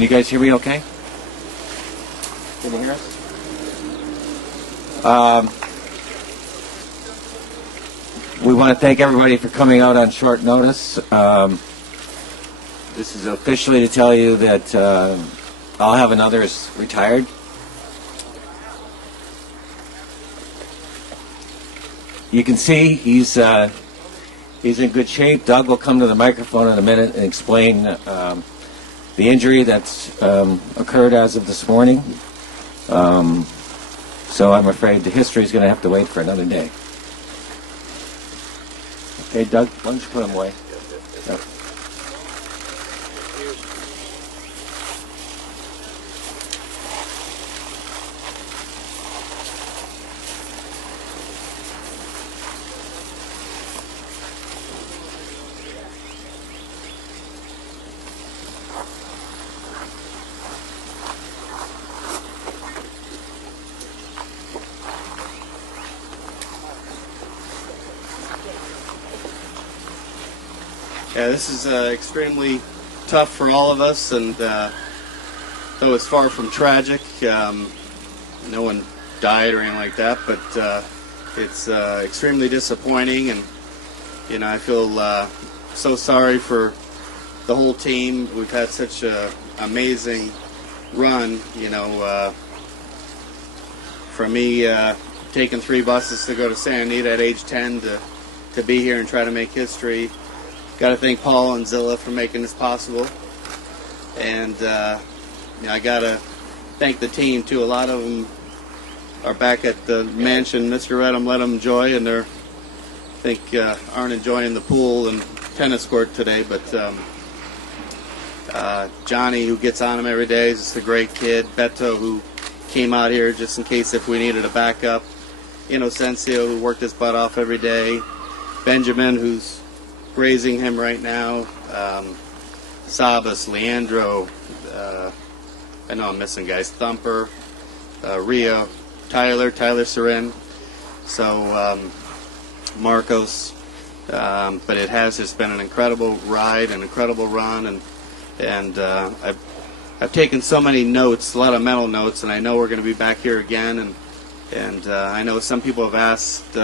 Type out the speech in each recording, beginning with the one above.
Can you guys hear me okay? Can you hear us? We want to thank everybody for coming out on short notice. This is officially to tell you that I'll have another is retired. You can see he's in good shape. Doug will come to the microphone in a minute and explain the injury that's occurred as of this morning. So I'm afraid the history is going to have to wait for another day. Okay, Doug, why don't you put him away? Yep. Yeah, this is extremely tough for all of us, and though it's far from tragic, no one died or anything like that, but it's extremely disappointing, and I feel so sorry for the whole team. We've had such an amazing run, for me taking 3 buses to go to Santa Anita at age 10 to be here and try to make history. Got to thank Paul and Zilla for making this possible, and I got to thank the team too. A lot of them are back at the mansion. Mr. Redham let them enjoy, and they're aren't enjoying the pool and tennis court today. But Johnny, who gets on him every day, is just a great kid. Beto, who came out here just in case if we needed a backup. Inocencio, who worked his butt off every day. Benjamin, who's raising him right now. Sabas, Leandro, I know I'm missing guys. Thumper, Rio, Tyler Serin. So Marcos. But it has just been an incredible ride, an incredible run, and I've taken so many notes, a lot of mental notes, and I know we're going to be back here again. And I know some people have asked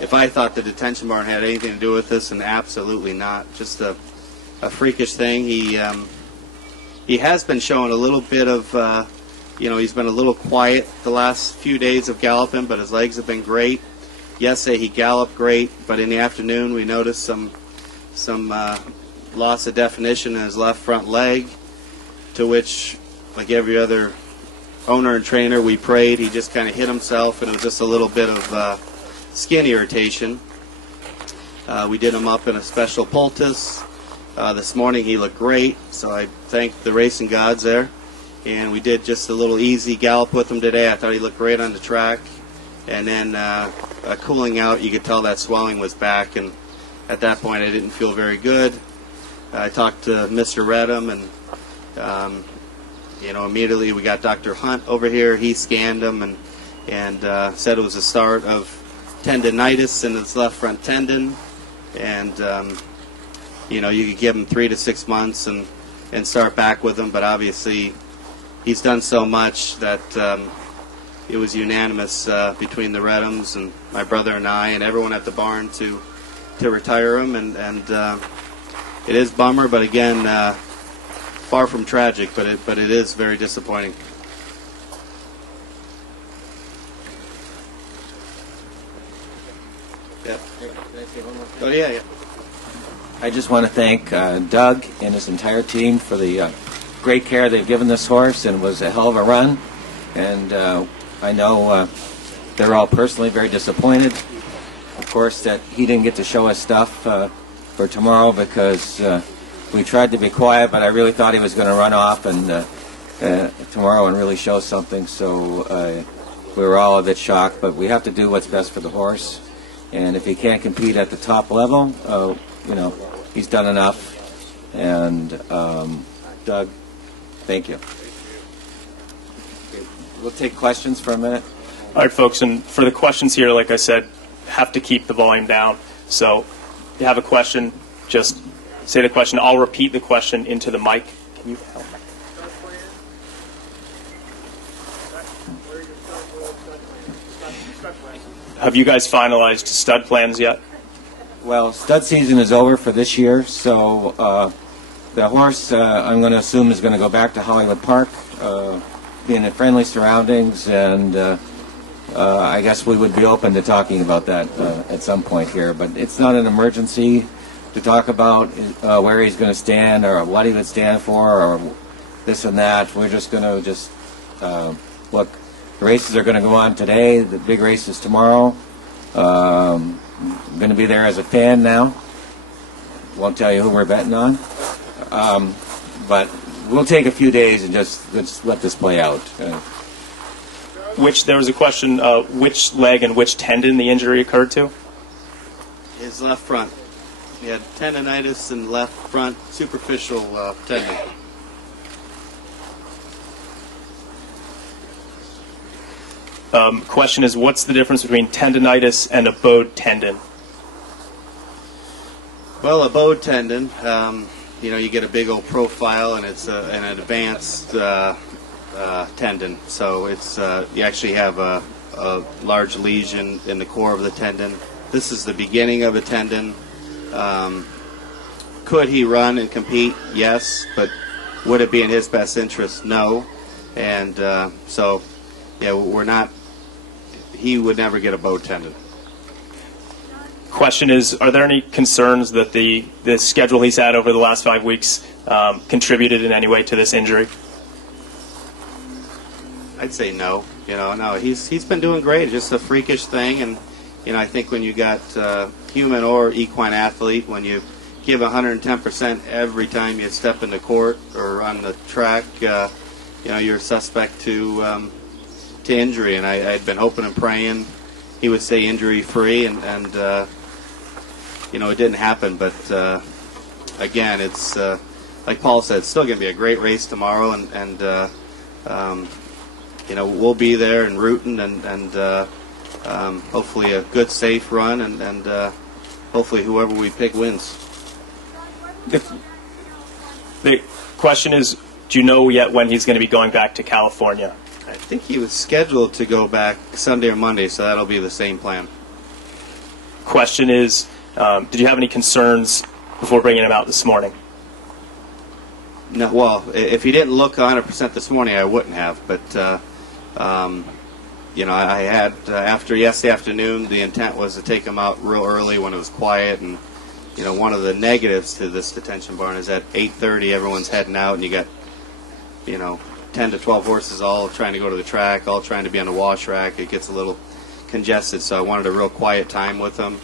if I thought the detention barn had anything to do with this, and absolutely not. Just a freakish thing. He has been showing a little bit of, he's been a little quiet the last few days of galloping, but his legs have been great. Yesterday he galloped great, but in the afternoon we noticed some loss of definition in his left front leg, to which, like every other owner and trainer, we prayed. He just kind of hit himself, and it was just a little bit of skin irritation. We did him up in a special poultice. This morning he looked great, so I thank the racing gods there. And we did just a little easy gallop with him today. I thought he looked great on the track. And then cooling out, you could tell that swelling was back, and at that point I didn't feel very good. I talked to Mr. Redham, and immediately we got Dr. Hunt over here. He scanned him and said it was a start of tendonitis in his left front tendon, and you could give him 3 to 6 months and start back with him, but obviously he's done so much that it was unanimous between the Redhams and my brother and I and everyone at the barn to retire him, and it is bummer, but again far from tragic, but it is very disappointing. Yeah. Oh, yeah. I just want to thank Doug and his entire team for the great care they've given this horse, and it was a hell of a run. And I know they're all personally very disappointed, of course, that he didn't get to show us stuff for tomorrow, because we tried to be quiet, but I really thought he was going to run off and tomorrow and really show something. So we were all a bit shocked, but we have to do what's best for the horse. And if he can't compete at the top level, he's done enough. And Doug, thank you. Okay, we'll take questions for a minute. All right, folks, and for the questions here, like I said, have to keep the volume down. So if you have a question, just say the question. I'll repeat the question into the mic. Can you help? Have you guys finalized stud plans yet? Well, stud season is over for this year, so the horse, I'm going to assume, is going to go back to Hollywood Park, being in friendly surroundings, and I guess we would be open to talking about that at some point here. But it's not an emergency to talk about where he's going to stand or what he would stand for or this and that. We're just going to look. The races are going to go on today. The big race is tomorrow. I'm going to be there as a fan now. Won't tell you who we're betting on. But we'll take a few days and just let's let this play out. There was a question, which leg and which tendon the injury occurred to? His left front. He had tendonitis in left front superficial tendon. Question is, what's the difference between tendonitis and a bowed tendon? Well, a bowed tendon, you get a big old profile, and it's an advanced tendon. So it's you actually have a large lesion in the core of the tendon. This is the beginning of a tendon. Could he run and compete? Yes, but would it be in his best interest? No. And we're not. He would never get a bowed tendon. Question is, are there any concerns that the schedule he's had over the last 5 weeks contributed in any way to this injury? I'd say no. No. He's been doing great. It's just a freakish thing, and I think when you got human or equine athlete, when you give 110% every time you step into court or on the track, you're suspect to injury. And I'd been hoping and praying he would stay injury-free, and it didn't happen. But again, it's like Paul said, it's still going to be a great race tomorrow, and we'll be there and rooting, and hopefully a good, safe run, and hopefully whoever we pick wins. The question is, do you know yet when he's going to be going back to California? I think he was scheduled to go back Sunday or Monday, so that'll be the same plan. Question is, did you have any concerns before bringing him out this morning? No. Well, if he didn't look 100% this morning, I wouldn't have. But I had after yesterday afternoon, the intent was to take him out real early when it was quiet. And one of the negatives to this detention barn is at 8:30, everyone's heading out, and you got 10 to 12 horses all trying to go to the track, all trying to be on the wash rack. It gets a little congested, so I wanted a real quiet time with him.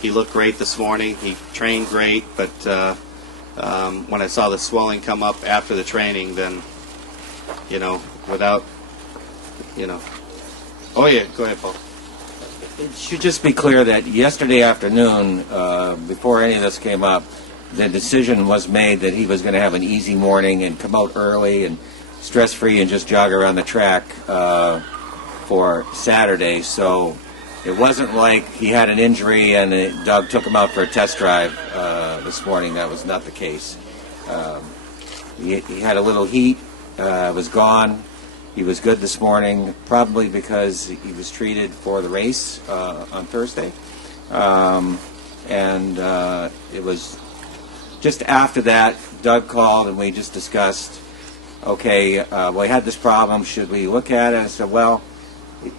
He looked great this morning. He trained great, but when I saw the swelling come up after the training, then, Oh, yeah, go ahead, Paul. It should just be clear that yesterday afternoon, before any of this came up, the decision was made that he was going to have an easy morning and come out early and stress-free and just jog around the track for Saturday. So it wasn't like he had an injury and Doug took him out for a test drive this morning. That was not the case. He had a little heat, was gone. He was good this morning, probably because he was treated for the race on Thursday. It was just after that, Doug called and we just discussed, okay, we had this problem. Should we look at it? I said, well,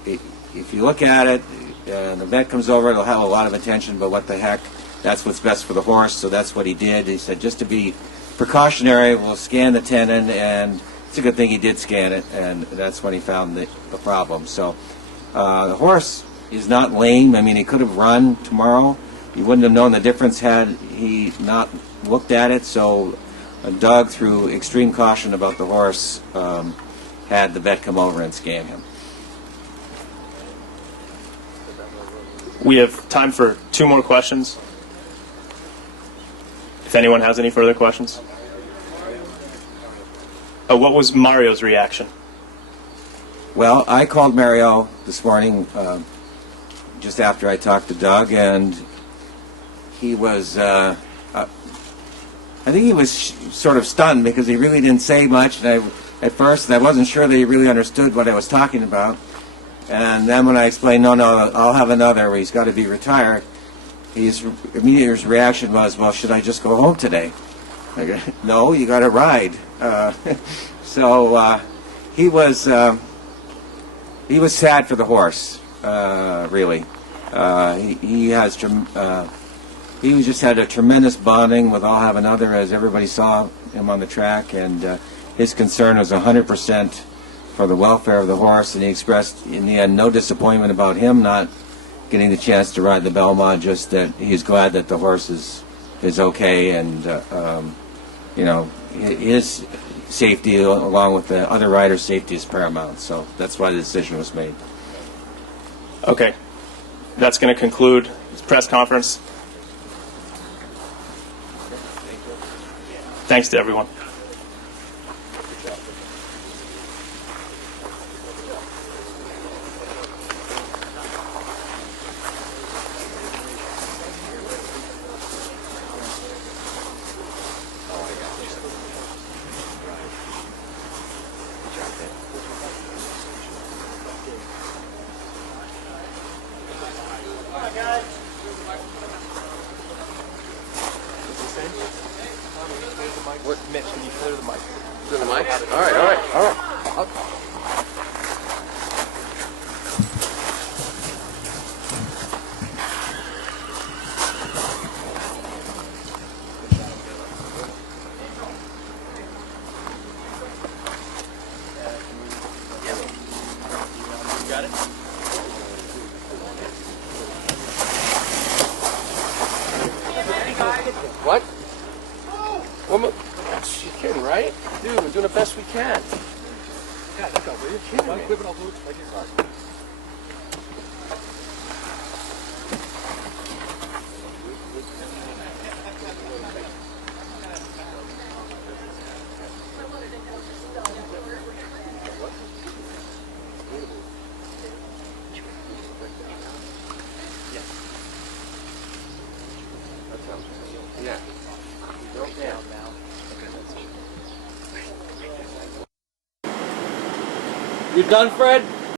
if you look at it, the vet comes over, it'll have a lot of attention, but what the heck, that's what's best for the horse, so that's what he did. He said, just to be precautionary, we'll scan the tendon, and it's a good thing he did scan it, and that's when he found the problem. So the horse is not lame. I mean, he could have run tomorrow. He wouldn't have known the difference had he not looked at it. So Doug, through extreme caution about the horse, had the vet come over and scan him. We have time for 2 more questions. If anyone has any further questions. What was Mario's reaction? Well, I called Mario this morning just after I talked to Doug, and he was, I think he was sort of stunned because he really didn't say much at first, and I wasn't sure that he really understood what I was talking about. And then when I explained, no, I'll have another, he's got to be retired, his immediate reaction was, well, should I just go home today? I go, no, you got to ride. So he was sad for the horse, really. He just had a tremendous bonding with I'll Have Another, as everybody saw him on the track, and his concern was 100% for the welfare of the horse, and he expressed in the end no disappointment about him not getting the chance to ride the Belmont, just that he's glad that the horse is okay, and his safety along with the other riders' safety is paramount. So that's why the decision was made. Okay, that's going to conclude this press conference. Thanks to everyone. Mitch, can you clear the mic? Clear the mic? All right. Got it? What? You're kidding, right? Dude, we're doing the best we can. Yeah, that's not you're kidding me. Yeah. You done, Fred?